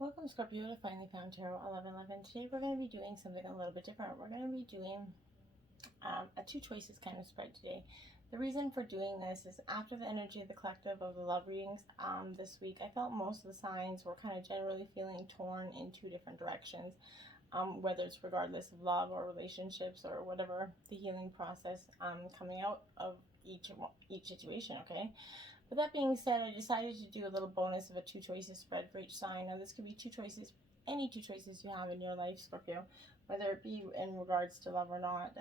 Welcome Scorpio to Finally Found Tarot 1111. Today we're going to be doing something a little bit different. We're going to be doing a two choices kind of spread today. The reason for doing this is after the energy of the collective of the love readings this week, I felt most of the signs were kind of generally feeling torn in two different directions, whether it's regardless of love or relationships or whatever the healing process coming out of each situation, okay? With that being said, I decided to do a little bonus of a two choices spread for each sign. Now, this could be two choices, any two choices you have in your life, Scorpio, whether it be in regards to love or not.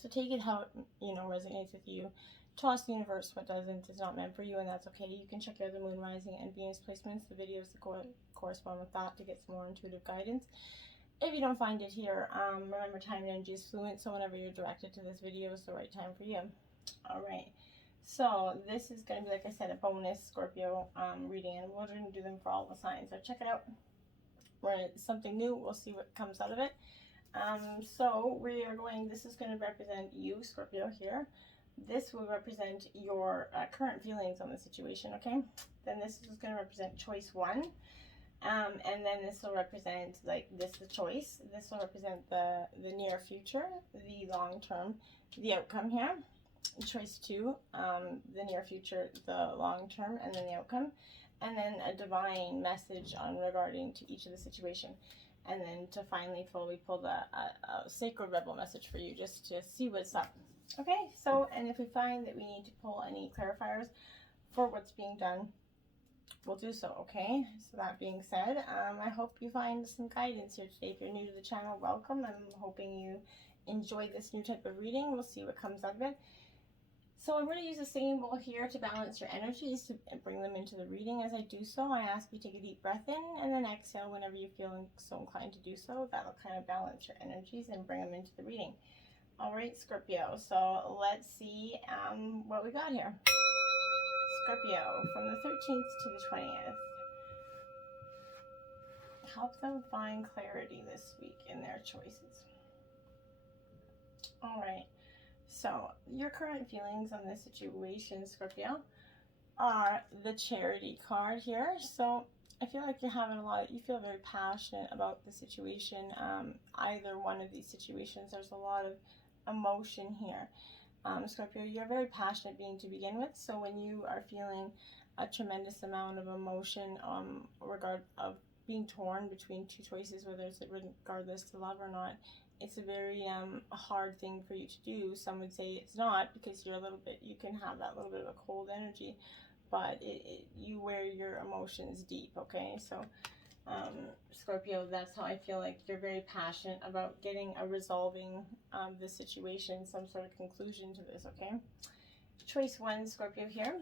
So take it how it resonates with you. Toss the universe what doesn't is not meant for you, and that's okay. You can check out the moon rising and Venus placements, the videos that correspond with that, to get some more intuitive guidance. If you don't find it here, remember time and energy is fluent, so whenever you're directed to this video, it's the right time for you. All right. So this is going to be, like I said, a bonus Scorpio reading, and we're going to do them for all the signs. So check it out. We're something new. We'll see what comes out of it. So we are going, this is going to represent you, Scorpio, here. This will represent your current feelings on the situation, okay? Then this is going to represent choice one. And then this will represent, like, this the choice. This will represent the near future, the long term, the outcome here. Choice two, the near future, the long term, and then the outcome, and then a divine message on regarding to each of the situation, and then to finally fully pull a sacred rebel message for you, just to see what's up. Okay, so, and if we find that we need to pull any clarifiers for what's being done, we'll do so, okay? So that being said, I hope you find some guidance here today. If you're new to the channel, welcome. I'm hoping you enjoy this new type of reading. We'll see what comes out of it. So I'm going to use a singing bowl here to balance your energies, to bring them into the reading. As I do so, I ask you to take a deep breath in and then exhale whenever you feel so inclined to do so. That'll kind of balance your energies and bring them into the reading. All right, Scorpio, so let's see what we got here. Scorpio, from the 13th to the 20th. Help them find clarity this week in their choices. All right. So, your current feelings on this situation, Scorpio, are the Charity card here. So, I feel like you're having you feel very passionate about the situation. Either one of these situations, there's a lot of emotion here. Scorpio, you're a very passionate being to begin with. So, when you are feeling a tremendous amount of emotion, of being torn between two choices, whether it's regardless to love or not, it's a very hard thing for you to do. Some would say it's not, because you're you can have that little bit of a cold energy, but you wear your emotions deep, okay? So Scorpio, that's how I feel like you're very passionate about getting resolving the situation, some sort of conclusion to this, okay? Choice one, Scorpio, here.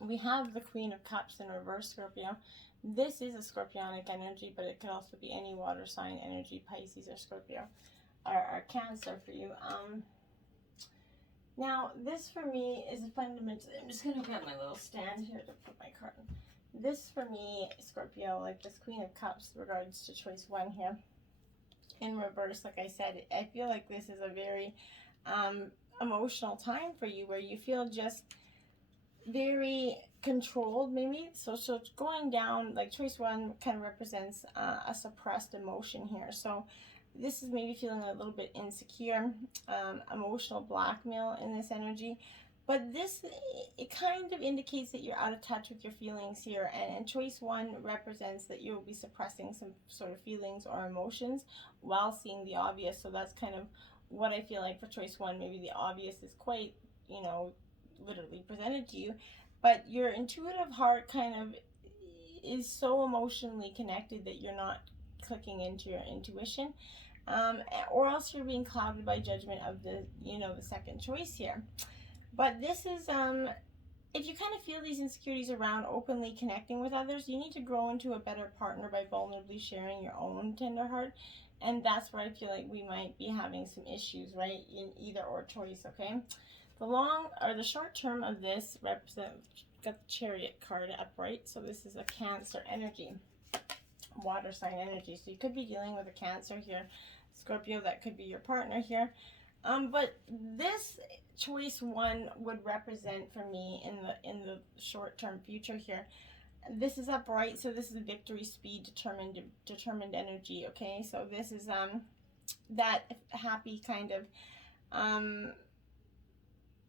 We have the Queen of Cups in reverse, Scorpio. This is a scorpionic energy, but it could also be any water sign energy, Pisces or Scorpio, or Cancer for you. Now, this for me is fundamentally, I'm just going to get my little stand here to put my card in. This for me, Scorpio, like this Queen of Cups, regards to choice one here, in reverse, like I said, I feel like this is a very emotional time for you, where you feel just very controlled, maybe. So going down, like choice one kind of represents a suppressed emotion here. So this is maybe feeling a little bit insecure, emotional blackmail in this energy. But this, it kind of indicates that you're out of touch with your feelings here. And choice one represents that you'll be suppressing some sort of feelings or emotions while seeing the obvious. So that's kind of what I feel like for choice one. Maybe the obvious is quite, literally presented to you, but your intuitive heart kind of is so emotionally connected that you're not clicking into your intuition, or else you're being clouded by judgment of the second choice here. But this is if you kind of feel these insecurities around openly connecting with others, you need to grow into a better partner by vulnerably sharing your own tender heart. And that's where I feel like we might be having some issues, right, in either or choice, okay? The short term of this represents, got the Chariot card upright, so this is a Cancer energy, water sign energy. So you could be dealing with a Cancer here, Scorpio. That could be your partner here. But this choice one would represent for me in the short term future here This is upright, so this is victory, speed, determined energy, okay? So this is that happy kind of,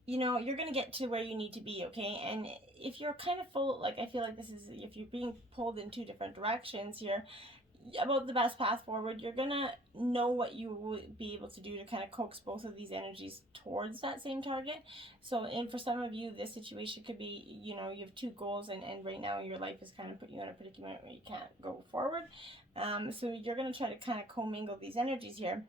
you know, you're going to get to where you need to be, okay? And if you're kind of full, like, I feel like this is, if you're being pulled in two different directions here, about the best path forward, you're gonna know what you will be able to do to kind of coax both of these energies towards that same target. So, and for some of you, this situation could be, you know, you have two goals, and right now your life is kind of put you in a predicament where you can't go forward. So you're gonna try to kind of commingle these energies here,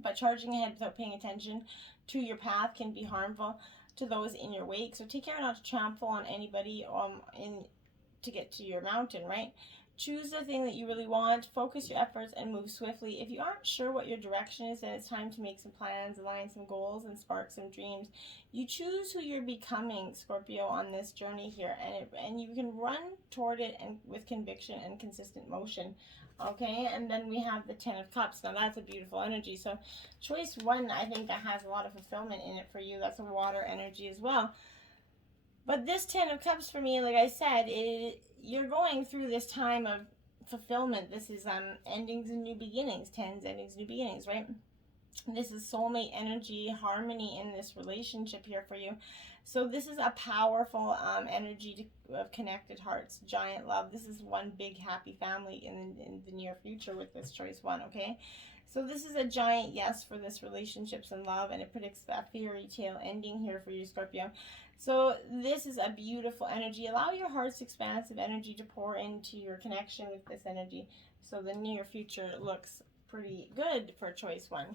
but charging ahead without paying attention to your path can be harmful to those in your wake. So take care not to trample on anybody in to get to your mountain, right? Choose the thing that you really want, focus your efforts, and move swiftly. If you aren't sure what your direction is, then it's time to make some plans, align some goals, and spark some dreams. You choose who you're becoming, Scorpio, on this journey here, and you can run toward it and with conviction and consistent motion. Okay, and then we have the Ten of Cups. Now that's a beautiful energy. So choice one, I think, that has a lot of fulfillment in it for you. That's a water energy as well. But this Ten of Cups for me, like I said, you're going through this time of fulfillment. This is endings and new beginnings. Tens, endings, new beginnings, right? This is soulmate energy, harmony in this relationship here for you. So this is a powerful energy of connected hearts, giant love. This is one big happy family in the near future with this choice one, okay? So this is a giant yes for this relationships and love, and it predicts a fairy tale ending here for you, Scorpio. So this is a beautiful energy. Allow your heart's expansive energy to pour into your connection with this energy. So the near future looks pretty good for choice one.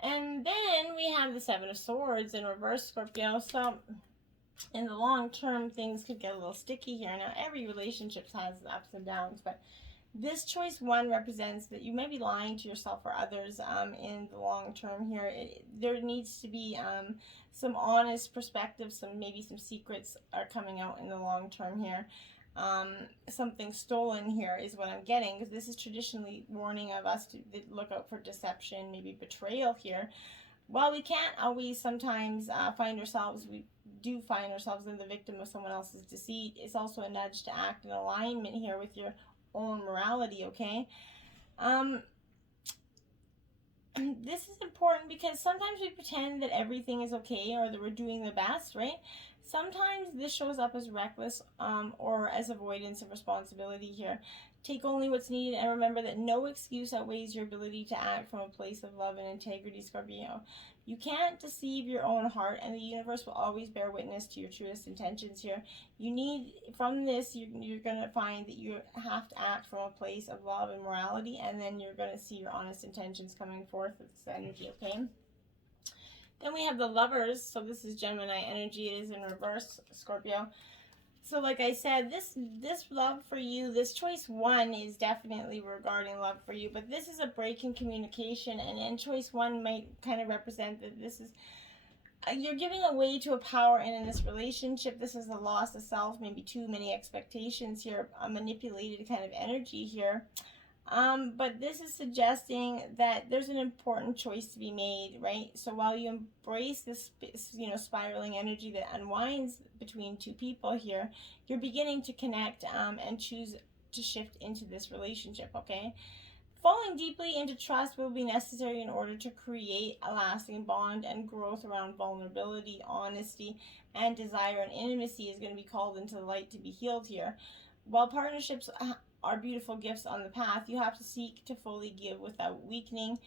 And then we have the Seven of Swords in reverse, Scorpio. So in the long term, things could get a little sticky here. Now, every relationship has ups and downs, but this choice one represents that you may be lying to yourself or others in the long term here. There needs to be some honest perspective, maybe some secrets are coming out in the long term here. Something stolen here is what I'm getting, because this is traditionally warning of us to look out for deception, maybe betrayal here. While we can't always sometimes we do find ourselves in the victim of someone else's deceit, it's also a nudge to act in alignment here with your own morality, okay? This is important because sometimes we pretend that everything is okay or that we're doing the best, right? Sometimes this shows up as reckless or as avoidance of responsibility here. Take only what's needed, and remember that no excuse outweighs your ability to act from a place of love and integrity, Scorpio. You can't deceive your own heart, and the universe will always bear witness to your truest intentions here. From this, you're going to find that you have to act from a place of love and morality, and then you're going to see your honest intentions coming forth with this energy, okay? Then we have the Lovers. So this is Gemini energy. It is in reverse, Scorpio. So like I said, this love for you, this choice one is definitely regarding love for you, but this is a break in communication, and choice one might kind of represent that this is, you're giving away to a power, and in this relationship, this is a loss of self, maybe too many expectations here, a manipulated kind of energy here. But this is suggesting that there's an important choice to be made, right? So while you embrace this, spiraling energy that unwinds between two people here, you're beginning to connect and choose to shift into this relationship, okay? Falling deeply into trust will be necessary in order to create a lasting bond, and growth around vulnerability, honesty, and desire and intimacy is going to be called into the light to be healed here. While partnerships are beautiful gifts on the path, you have to seek to fully give without weakening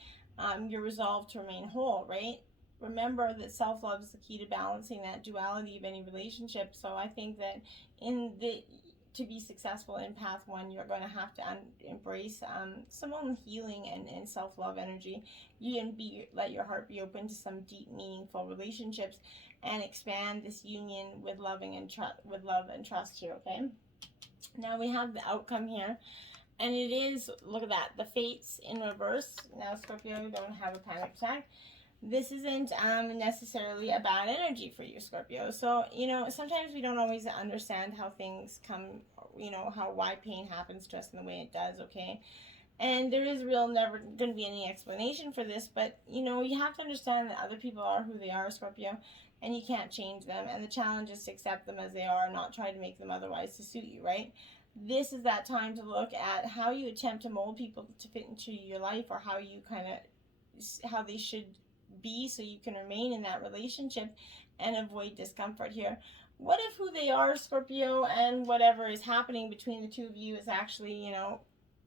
your resolve to remain whole, right? Remember that self-love is the key to balancing that duality of any relationship. So I think that to be successful in path one, you're going to have to embrace some own healing and self-love energy. Let your heart be open to some deep, meaningful relationships, and expand this union with love and trust here, okay? Now we have the outcome here, and it is, look at that, the Fates in reverse. Now, Scorpio, don't have a panic attack. This isn't necessarily a bad energy for you, Scorpio. So, sometimes we don't always understand how things come, why pain happens to us in the way it does, okay? And there is never going to be any explanation for this, but, you have to understand that other people are who they are, Scorpio. and you can't change them, and the challenge is to accept them as they are and not try to make them otherwise to suit you, right? This is that time to look at how you attempt to mold people to fit into your life, or how you kind of, how they should be so you can remain in that relationship and avoid discomfort here. What if who they are, Scorpio, and whatever is happening between the two of you is actually, you know,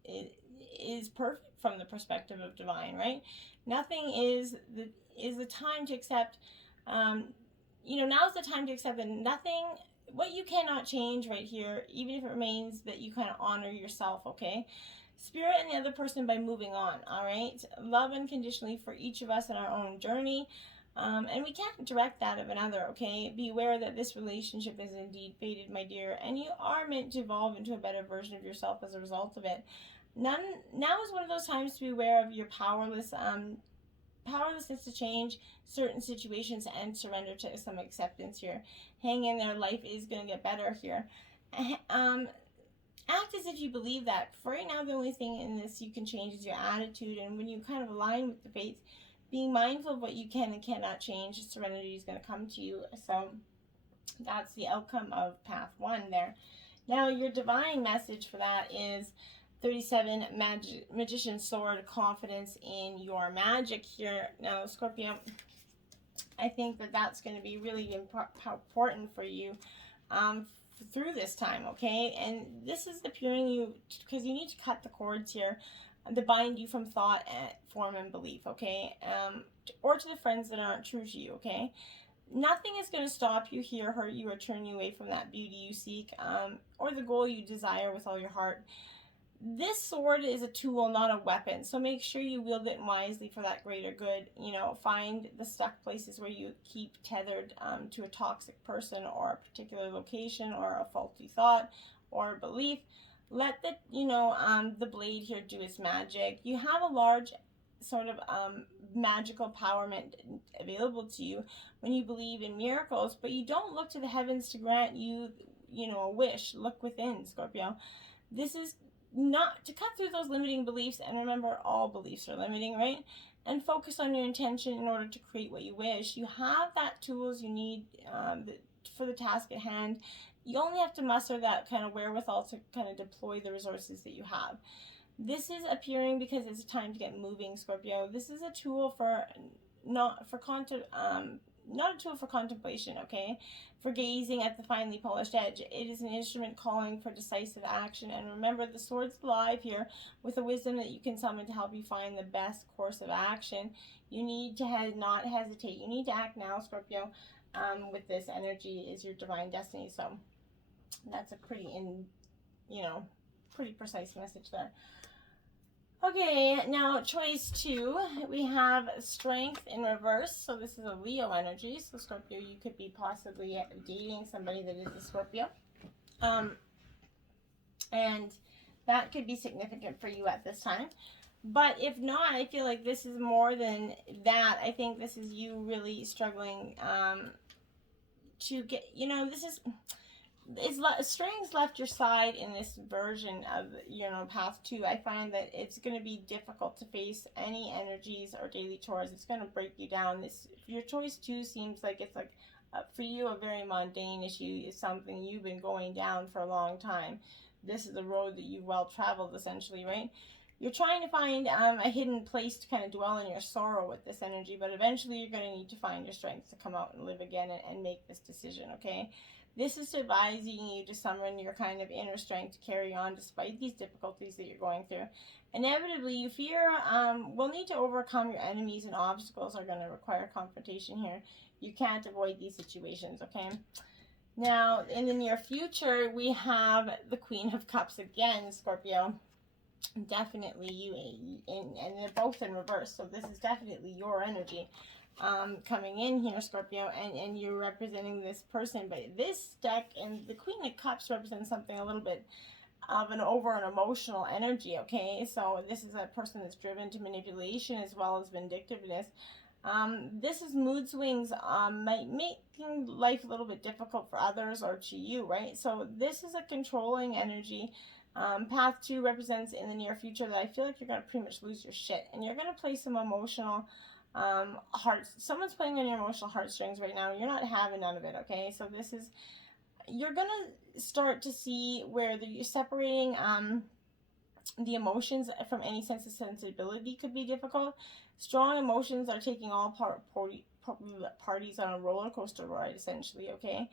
it is perfect from the perspective of divine, right? Nothing is the time to accept, you know, now's the time to accept that nothing, what you cannot change right here, even if it remains that you kind of honor yourself, okay? Spirit and the other person by moving on, all right? Love unconditionally for each of us in our own journey. And we can't direct that of another, okay? Be aware that this relationship is indeed fated, my dear, and you are meant to evolve into a better version of yourself as a result of it. Now is one of those times to be aware of your powerlessness to change certain situations and surrender to some acceptance here. Hang in there. Life is going to get better here. Act as if you believe that. For right now, the only thing in this you can change is your attitude, and when you kind of align with the faith, being mindful of what you can and cannot change, serenity is going to come to you. So that's the outcome of path 1 there. Now, your divine message for that is 37, Magician's Sword, confidence in your magic here. Now, Scorpio, I think that that's going to be really important for you through this time, okay? And this is the purring you, because you need to cut the cords here that bind you from thought, form, and belief, okay? Or to the friends that aren't true to you, okay? Nothing is going to stop you here, hurt you, or turn you away from that beauty you seek, or the goal you desire with all your heart. This sword is a tool, not a weapon, so make sure you wield it wisely for that greater good. You know, find the stuck places where you keep tethered to a toxic person or a particular location or a faulty thought or belief. Let the, you know, the blade here do its magic. You have a large sort of magical empowerment available to you when you believe in miracles, but you don't look to the heavens to grant you, you know, a wish. Look within, Scorpio. This is not to cut through those limiting beliefs, and remember, all beliefs are limiting, right? And focus on your intention in order to create what you wish. You have that tools you need for the task at hand. You only have to muster that kind of wherewithal to kind of deploy the resources that you have. This is appearing because it's a time to get moving, Scorpio. This is a tool for not a tool for contemplation, okay? For gazing at the finely polished edge. It is an instrument calling for decisive action. And remember, the sword's alive here with the wisdom that you can summon to help you find the best course of action. You need to not hesitate. You need to act now, Scorpio. With this energy is your divine destiny. So that's a pretty precise message there. Okay, now choice 2, we have strength in reverse. So this is a Leo energy. So Scorpio, you could be possibly dating somebody that is a Scorpio. And that could be significant for you at this time. But if not, I feel like this is more than that. I think this is you really struggling to get, you know, this is... strings left your side in this version of, you know, path 2. I find that it's going to be difficult to face any energies or daily chores. It's going to break you down. Your choice 2 seems like it's like for you a very mundane issue. Is something you've been going down for a long time. This is a road that you've well traveled, essentially, right? You're trying to find a hidden place to kind of dwell in your sorrow with this energy, but eventually you're going to need to find your strength to come out and live again and make this decision, okay? This is advising you to summon your kind of inner strength to carry on despite these difficulties that you're going through. Inevitably, you fear will need to overcome your enemies, and obstacles are going to require confrontation here. You can't avoid these situations, okay? Now, in the near future, we have the Queen of Cups again, Scorpio. Definitely you, and they're both in reverse, so this is definitely your energy. Coming in here, Scorpio, and you're representing this person, but this deck and the Queen of Cups represents something a little bit of an emotional energy, okay? So this is a person that's driven to manipulation as well as vindictiveness. This is mood swings, making life a little bit difficult for others or to you, right? So this is a controlling energy. Path 2 represents in the near future that I feel like you're going to pretty much lose your shit, and you're going to play some emotional Someone's playing on your emotional heartstrings right now. You're not having none of it, okay? So this is, you're gonna start to see where you're separating the emotions from any sense of sensibility could be difficult. Strong emotions are taking all parties on a roller coaster ride, essentially, okay?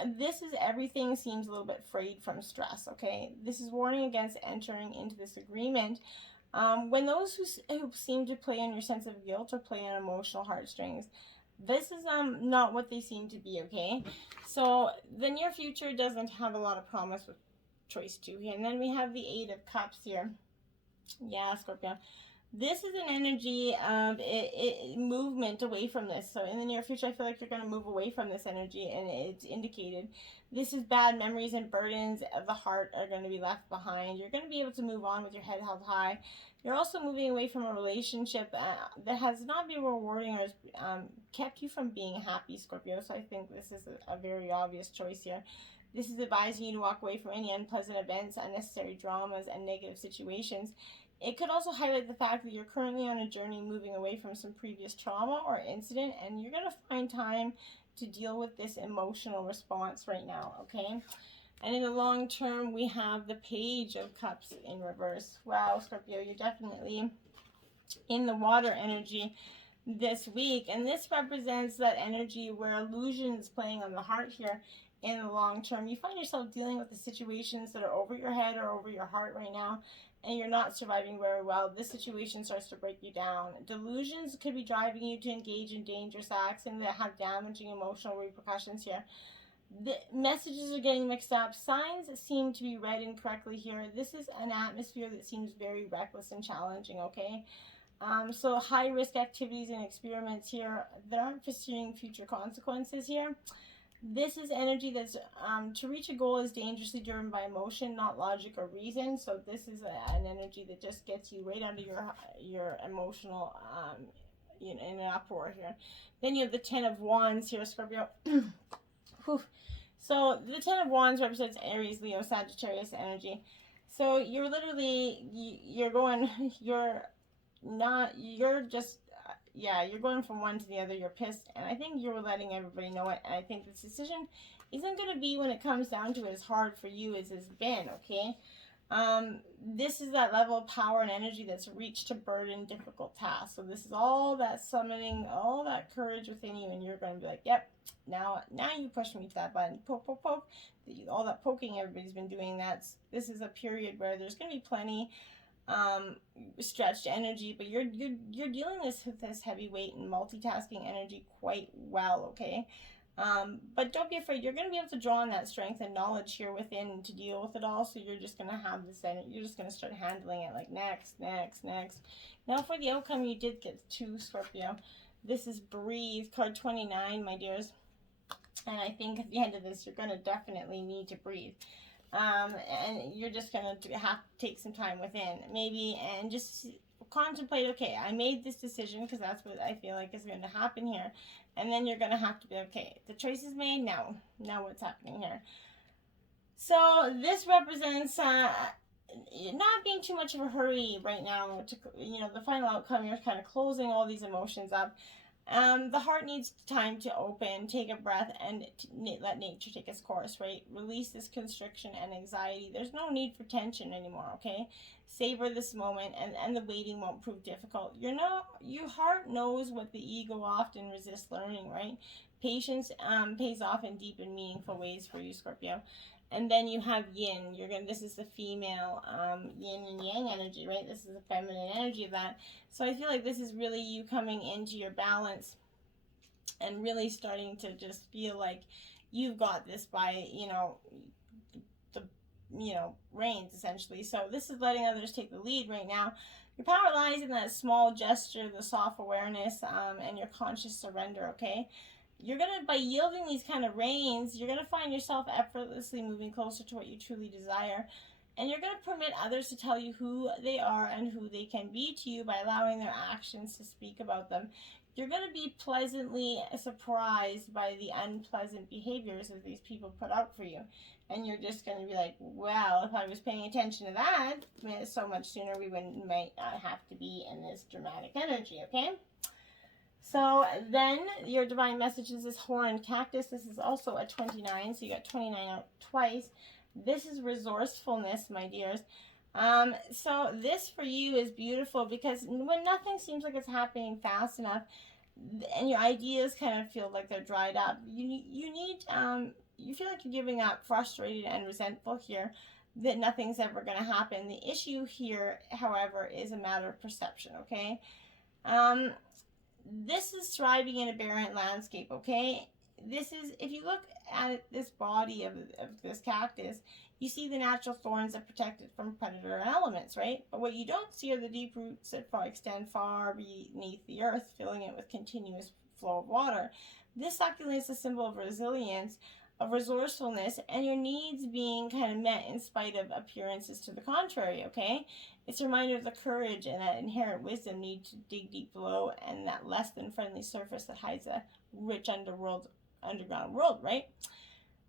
And this is, everything seems a little bit frayed from stress, okay? This is warning against entering into this agreement. When those who seem to play on your sense of guilt or play on emotional heartstrings, this is not what they seem to be, okay? So the near future doesn't have a lot of promise with choice 2 here. And then we have the 8 of Cups here. Yeah, Scorpio. This is an energy of movement away from this. So in the near future, I feel like you're going to move away from this energy, and it's indicated. This is bad memories and burdens of the heart are going to be left behind. You're going to be able to move on with your head held high. You're also moving away from a relationship that has not been rewarding or has kept you from being happy, Scorpio. So I think this is a very obvious choice here. This is advising you to walk away from any unpleasant events, unnecessary dramas, and negative situations. It could also highlight the fact that you're currently on a journey moving away from some previous trauma or incident, and you're going to find time to deal with this emotional response right now, okay? And in the long term, we have the Page of Cups in reverse. Wow, Scorpio, you're definitely in the water energy this week, and this represents that energy where illusion is playing on the heart here. In the long term, you find yourself dealing with the situations that are over your head or over your heart right now, and you're not surviving very well. This situation starts to break you down. Delusions could be driving you to engage in dangerous acts and that have damaging emotional repercussions here. The messages are getting mixed up. Signs seem to be read incorrectly here. This is an atmosphere that seems very reckless and challenging, okay? So high risk activities and experiments here that aren't foreseeing future consequences here. This is energy that's to reach a goal is dangerously driven by emotion, not logic or reason. So this is an energy that just gets you right under your emotional in an uproar here. Then you have the 10 of Wands here, Scorpio. So the 10 of Wands represents Aries, Leo, Sagittarius energy. So you're literally you're just you're going from one to the other. You're pissed, and I think you're letting everybody know it. And I think this decision isn't going to be, when it comes down to it, as hard for you as it's been, okay? This is that level of power and energy that's reached to burden difficult tasks. So this is all that summoning, all that courage within you, and you're going to be like, yep, now you push me to that button. Poke, poke, poke. All that poking everybody's been doing, this is a period where there's going to be plenty stretched energy, but you're dealing with this heavy weight and multitasking energy quite well, okay? But don't be afraid. You're going to be able to draw on that strength and knowledge here within to deal with it all. So you're just going to have this energy. You're just going to start handling it like next. Now for the outcome, you did get 2, Scorpio. This is Breathe, card 29, my dears. And I think at the end of this, you're going to definitely need to breathe. And you're just going to have to take some time within, maybe, and just contemplate, okay, I made this decision because that's what I feel like is going to happen here. And then you're going to have to be, okay, the choice is made, now what's happening here? So this represents not being too much of a hurry right now to, the final outcome. You're kind of closing all these emotions up. The heart needs time to open, take a breath, and let nature take its course, right? Release this constriction and anxiety. There's no need for tension anymore, okay? Savor this moment, and the waiting won't prove difficult. Your heart knows what the ego often resists learning, right? Patience pays off in deep and meaningful ways for you, Scorpio. And then you have yin. This is the female yin and yang energy, right? This is the feminine energy of that. So I feel like this is really you coming into your balance and really starting to just feel like you've got this by, the reins, essentially. So this is letting others take the lead right now. Your power lies in that small gesture, the soft awareness, and your conscious surrender, okay? By yielding these kind of reins, you're going to find yourself effortlessly moving closer to what you truly desire. And you're going to permit others to tell you who they are and who they can be to you by allowing their actions to speak about them. You're going to be pleasantly surprised by the unpleasant behaviors that these people put out for you. And you're just going to be like, well, if I was paying attention to that, so much sooner we might not have to be in this dramatic energy, okay? So then your divine message is this horned cactus. This is also a 29, so you got 29 out twice. This is resourcefulness, my dears. So this for you is beautiful, because when nothing seems like it's happening fast enough, and your ideas kind of feel like they're dried up, you feel like you're giving up, frustrated and resentful here, that nothing's ever going to happen. The issue here, however, is a matter of perception, okay? This is thriving in a barren landscape, okay? This is, if you look at this body of this cactus, you see the natural thorns that protect it from predator elements, right? But what you don't see are the deep roots that extend far beneath the earth, filling it with continuous flow of water. This succulent is a symbol of resilience, of resourcefulness, and your needs being kind of met in spite of appearances to the contrary, okay? It's a reminder of the courage and that inherent wisdom need to dig deep below, and that less than friendly surface that hides a rich underground world, right?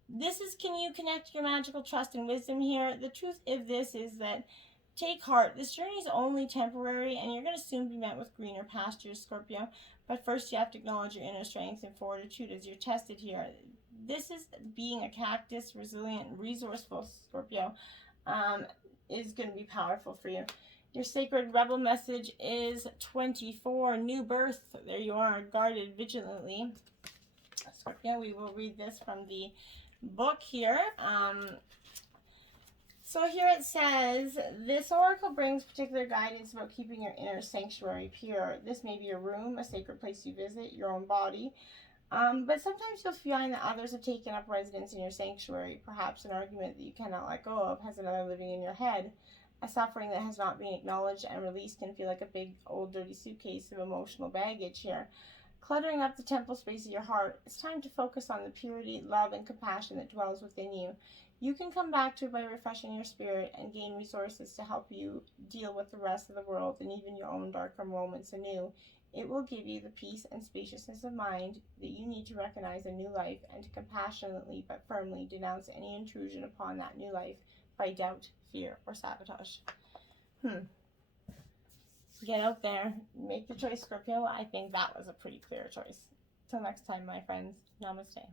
This is, can you connect your magical trust and wisdom here? The truth of this is that, take heart. This journey is only temporary, and you're going to soon be met with greener pastures, Scorpio. But first, you have to acknowledge your inner strength and fortitude as you're tested here. This is being a cactus, resilient, resourceful, Scorpio, is going to be powerful for you. Your sacred rebel message is 24, new birth. There you are, guarded vigilantly. Scorpio, we will read this from the book here. So here it says, this oracle brings particular guidance about keeping your inner sanctuary pure. This may be a room, a sacred place you visit, your own body. But sometimes you'll find that others have taken up residence in your sanctuary. Perhaps an argument that you cannot let go of has another living in your head. A suffering that has not been acknowledged and released can feel like a big, old, dirty suitcase of emotional baggage here, cluttering up the temple space of your heart. It's time to focus on the purity, love, and compassion that dwells within you. You can come back to it by refreshing your spirit and gain resources to help you deal with the rest of the world and even your own darker moments anew. It will give you the peace and spaciousness of mind that you need to recognize a new life and to compassionately but firmly denounce any intrusion upon that new life by doubt, fear, or sabotage. Get out there, make the choice, Scorpio. I think that was a pretty clear choice. Till next time, my friends. Namaste.